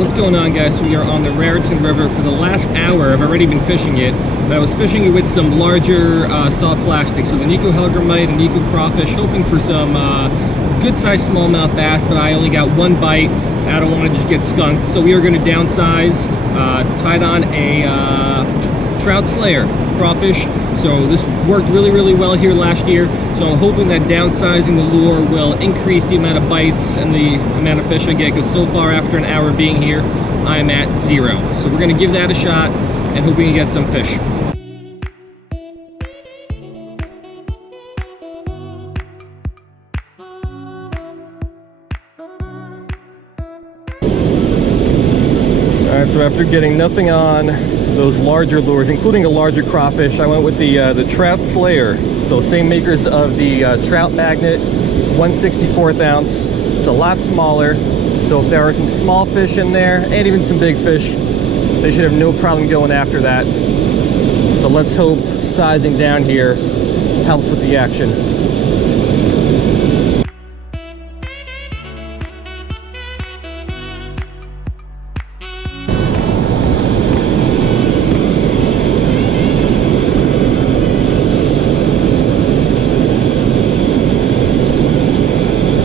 What's going on, guys? So we are on the Raritan River for the last hour. I've already been fishing it, but I was fishing it with some larger soft plastic, so the Nico Helgramite and Nico crawfish, hoping for some good-sized smallmouth bass, but I only got one bite. I don't want to just get skunked, so we are going to downsize. Tied on a Trout Slayer crawfish, so this worked really well here last year, so I'm hoping that downsizing the lure will increase the amount of bites and the amount of fish I get, because so far after an hour being here I'm at 0. So we're going to give that a shot and hope we can get some fish. Alright, so after getting nothing on those larger lures, including a larger crawfish, I went with the Trout Slayer. So same makers of the Trout Magnet, 1/64 ounce. It's a lot smaller, so if there are some small fish in there, and even some big fish, they should have no problem going after that. So let's hope sizing down here helps with the action.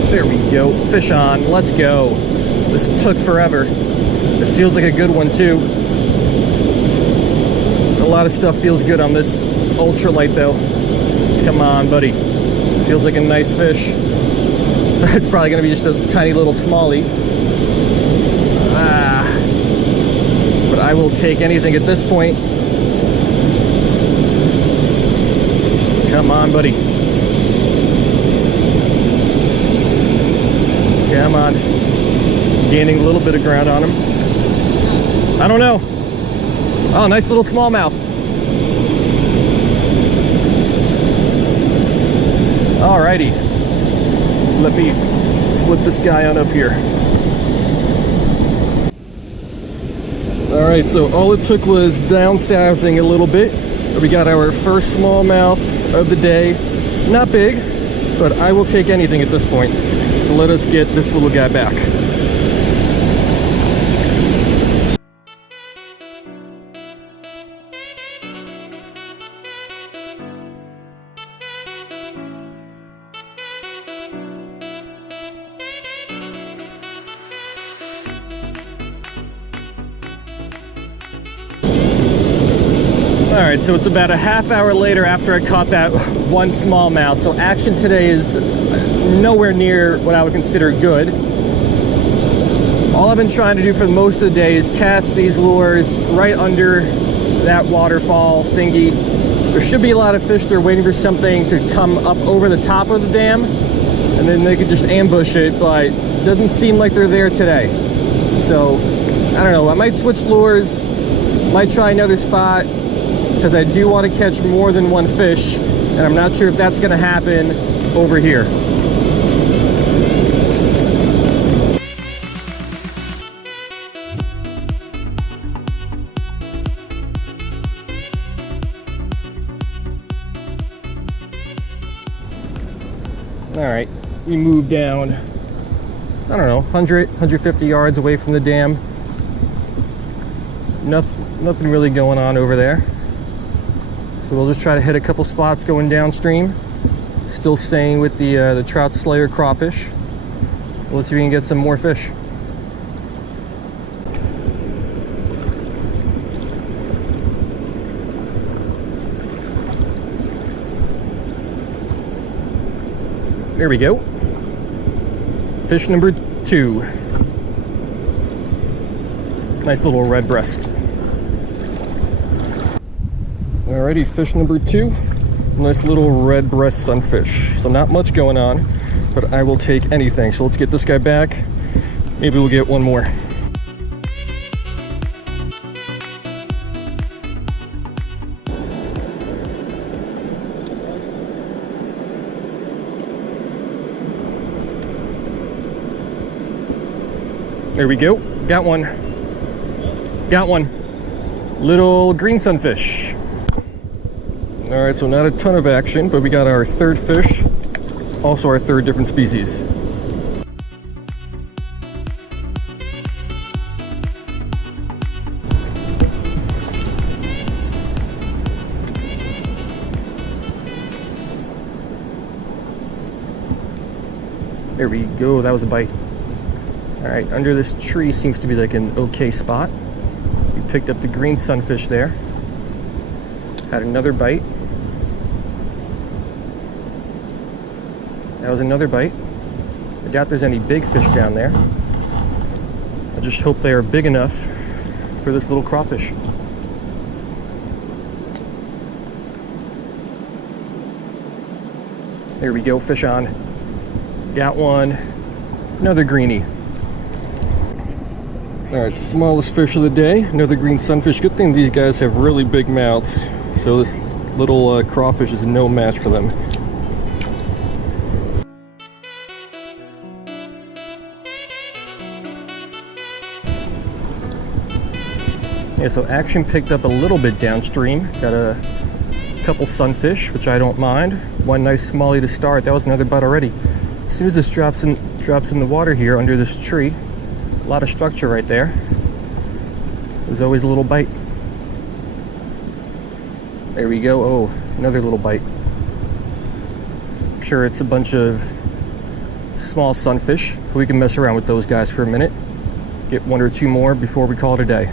There we go, fish on, let's go. This took forever. It feels like a good one too. A lot of stuff feels good on this ultralight though. Come on, buddy. Feels like a nice fish. It's probably gonna be just a tiny little smallie. But I will take anything at this point. Come on, buddy. Come on. Gaining a little bit of ground on him. I don't know. Oh, nice little smallmouth. Alrighty. Let me flip this guy on up here. Alright, so all it took was downsizing a little bit. We got our first smallmouth of the day. Not big, but I will take anything at this point. So let us get this little guy back. Alright, so it's about a half hour later after I caught that one smallmouth. So action today is nowhere near what I would consider good. All I've been trying to do for most of the day is cast these lures right under that waterfall thingy. There should be a lot of fish there waiting for something to come up over the top of the dam, and then they could just ambush it, but it doesn't seem like they're there today. So, I don't know, I might switch lures, might try another spot, because I do want to catch more than one fish, and I'm not sure if that's going to happen over here. Alright, we moved down, I don't know, 100, 150 yards away from the dam. Nothing really going on over there. So we'll just try to hit a couple spots going downstream. Still staying with the Trout Slayer crawfish. Let's see if we can get some more fish. There we go. Fish number 2. Nice little redbreast. Alrighty, fish number 2. Nice little redbreast sunfish. So not much going on, but I will take anything. So let's get this guy back. Maybe we'll get one more. There we go. Got one. Got one. Little green sunfish. All right, so not a ton of action, but we got our third fish. Also our third different species. There we go, that was a bite. All right, under this tree seems to be like an okay spot. We picked up the green sunfish there. Had another bite. That was another bite. I doubt there's any big fish down there. I just hope they are big enough for this little crawfish. There we go, fish on. Got one. Another greenie. Alright, smallest fish of the day. Another green sunfish. Good thing these guys have really big mouths, so this little crawfish is no match for them. Yeah, so action picked up a little bit downstream. Got a couple sunfish, which I don't mind. One nice smallie to start. That was another bite already. As soon as this drops in the water here under this tree, a lot of structure right there. There's always a little bite. There we go. Oh, another little bite. I'm sure it's a bunch of small sunfish. We can mess around with those guys for a minute. Get one or two more before we call it a day.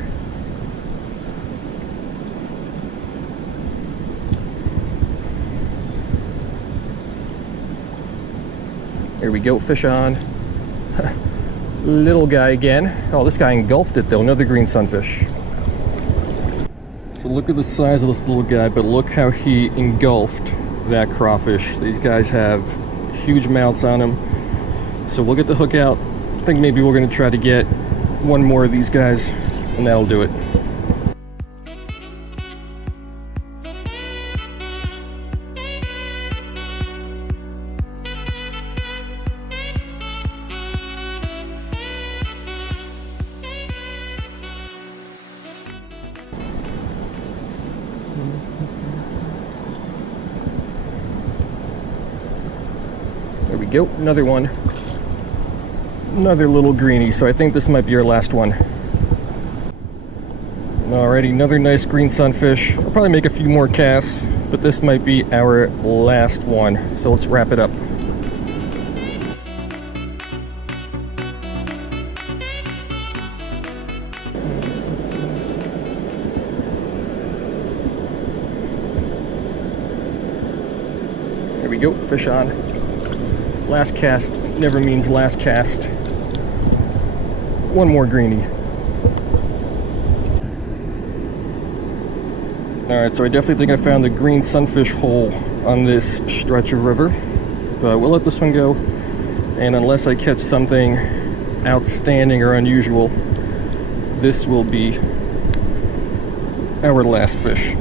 There we go, fish on. Little guy again. Oh, this guy engulfed it though, another green sunfish. So look at the size of this little guy, but look how he engulfed that crawfish. These guys have huge mouths on them. So we'll get the hook out. I think maybe we're gonna try to get one more of these guys and that'll do it. There we go, another one. Another little greenie, so I think this might be our last one. Alrighty, another nice green sunfish. I'll probably make a few more casts, but this might be our last one. So let's wrap it up. There we go, fish on. Last cast never means last cast. One more greenie. Alright, so I definitely think I found the green sunfish hole on this stretch of river. But we'll let this one go. And unless I catch something outstanding or unusual, this will be our last fish.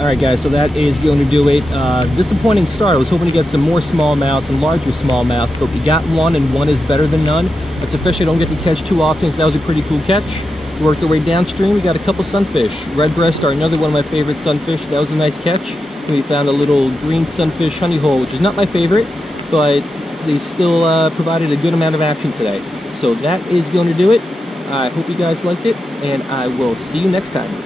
Alright guys, so that is going to do it. Disappointing start. I was hoping to get some more smallmouths and larger smallmouths, but we got one, and one is better than none. That's a fish I don't get to catch too often, so that was a pretty cool catch. We worked our way downstream. We got a couple sunfish. Redbreast are another one of my favorite sunfish. That was a nice catch. And we found a little green sunfish honey hole, which is not my favorite, but they still provided a good amount of action today. So that is going to do it. I hope you guys liked it, and I will see you next time.